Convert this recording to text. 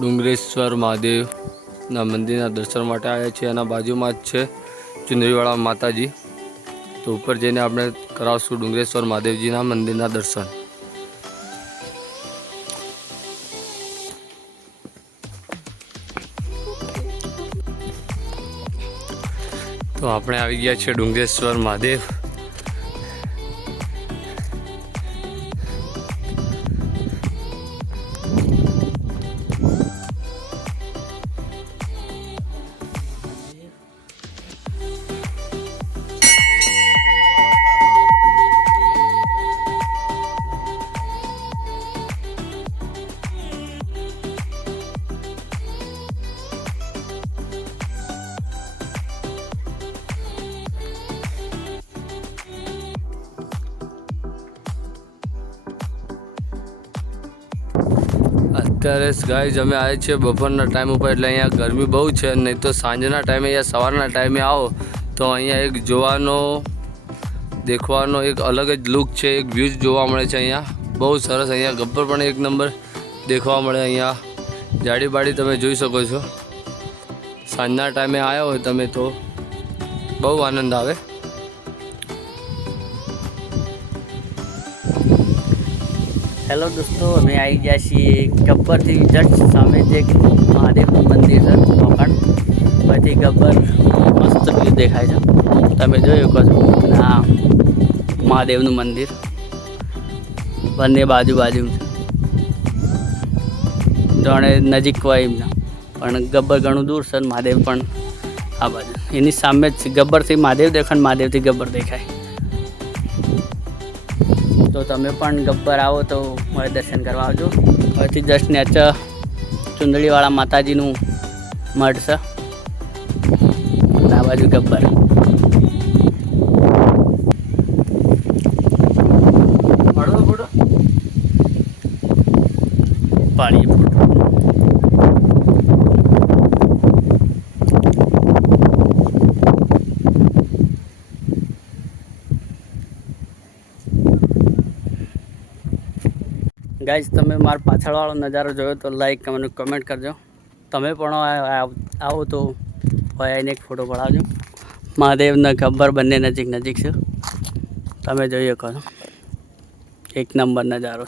ડુંગરેશ્વર મહાદેવના મંદિરના દર્શન માટે આવ્યા છીએ। એના બાજુમાં જ છે ચુંદડીવાળા માતાજી। તો ઉપર જઈને આપણે કરાવશું ડુંગરેશ્વર મહાદેવજીના મંદિરના દર્શન। તો આપણે આવી ગયા છીએ ડુંગરેશ્વર મહાદેવ। અત્યારે ગાઈઝ અમે આવ્યા છીએ બપોરના ટાઈમ ઉપર, એટલે અહીંયા ગરમી બહુ છે। નહીં તો સાંજના ટાઈમે યા સવારના ટાઈમે આવો તો અહીંયા એક જોવાનો દેખવાનો એક અલગ જ લુક છે, એક વ્યૂઝ જોવા મળે છે। અહીંયા બહુ સરસ, અહીંયા ગબ્બર પણ એક નંબર દેખવા મળે। અહીંયા જાડી બાડી તમે જોઈ શકો છો। સાંજના ટાઈમે આવ્યા હોય તમે તો બહુ આનંદ આવે। हेलो दोस्तों, अमे आई गया छे गब्बर थी जस्ट सामे जे महादेव मंदिर है कोकण वही गब्बर मस्त व्यू देखाय छे। तमे जोई શકો છો आ महादेव मंदिर बने बाजू बाजू जाने नजीक होय एमना, पण गब्बर घणું दूर છે, महादेव पण आ बाजू एनी सामे ज गब्बर थी महादेव देखाय, महादेव थी गब्बर देखाय। तो तमे पण गब्बर आओ तो मारे दर्शन करवा आवजो। हवेथी जस्ट नीचे चुंदड़ीवाळा माताजीनुं मठ छे, आ बाजू गब्बर। पाड़ो फोटो पाड़ीए फोटो। गाइज तमे मार पाछळवाळो नजारो जोयो तो लाइक कमेंट करजो। तमे पण आओ तो आने एक फोटो पड़ावजो। महादेव ने गब्बर बने नजीक नजीक छे, तमे जोई શકો છો। एक नंबर नजारो।